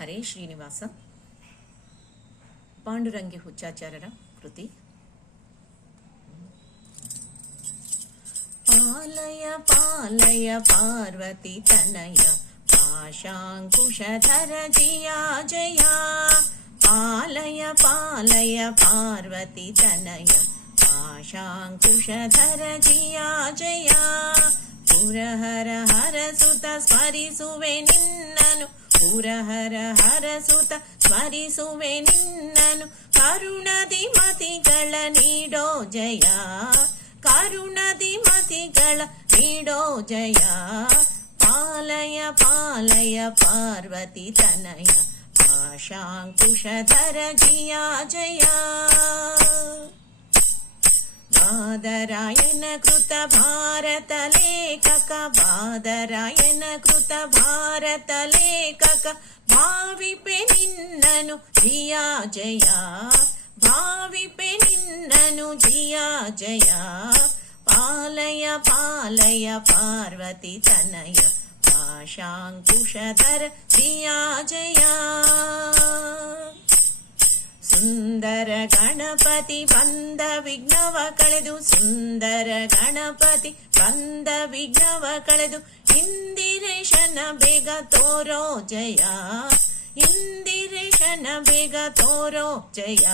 ಹರೇ ಶ್ರೀನಿವಾಸ. ಪಾಂಡುರಂಗಿ ಹುಚ್ಚಾಚಾರ್ಯರ ಕೃತಿ. ಪಾಲಯ ಪಾಲಯ ಪಾರ್ವತಿ ತನಯ ಪಾಶಾಂಕುಶಧರ ಜಿಯಾ ಜಯ. ಪಾಲಯ ಪಾಲಯ ಪಾರ್ವತಿ ತನಯ ಪಾಶಾಂಕುಶಧರ ಜಿಯಾ ಜಯ. ಪುರಹರ ಹರಸುತ ಸ್ಮರಿಸುವೆ ನಿನ್ನನು, ಪುರಹರ ಹರಸುತ ಸ್ಮರಿಸುವೆ ನಿನ್ನನು. ಕರುಣದಿ ಮತಿಗಳ ನೀಡೋ ಜಯ, ಕರುಣದಿ ಮತಿಗಳ ನೀಡೋ ಜಯ. ಪಾಲಯ ಪಾಲಯ ಪಾರ್ವತಿ ತನಯ ಪಾಶಾಂಕುಶಧರ ಜಿಯಾ ಜಯ. ಬಾದರಾಯಣ ಕೃತ ಭಾರತ ಲೇಖಕ, ಬಾದರಾಯಣ ಕೃತ ಭಾರತ ಲೇಖಕ. ಭಾವಿಪೆ ನಿನ್ನನು ಜಿಯಾ ಜಯ, ಭಾವಿಪೆ ನಿನ್ನನು ಜಿಯಾ ಜಯ. ಪಾಲಯ ಪಾಲಯ ಪಾರ್ವತಿ ತನಯ ಪಾಶಾಂಕುಶಧರ ಜಿಯಾ ಜಯ. ಸುಂದರ ಗಣಪತಿ ಬಂದ ವಿಘ್ನವ ಕಳೆದು, ಸುಂದರ ಗಣಪತಿ ಬಂದ ವಿಘ್ನವ ಕಳೆದು. ಇಂದಿರೇಶನ ಬೇಗ ತೋರೋ ಜಯ, ಇಂದಿರೇಶನ ಬೇಗ ತೋರೋ ಜಯ.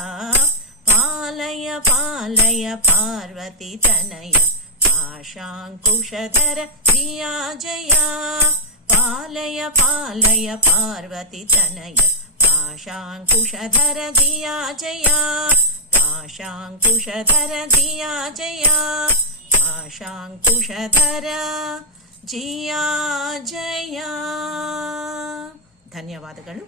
ಪಾಲಯ ಪಾಲಯ ಪಾರ್ವತಿ ತನಯ ಪಾಶಾಂಕುಶಧರ ಜಿಯಾ ಜಯ. ಪಾಲಯ ಪಾಲಯ ಪಾರ್ವತಿ ತನಯ ಪಾಶಾಂಕುಶಧರ ಜಿಯಾ ಜಯ. ಪಾಶಾಂಕುಶಧರ ಜಿಯಾ ಜಯ, ಪಾಶಾಂಕುಶಧರ ಜಿಯಾ ಜಯ. ಧನ್ಯವಾದಗಳು.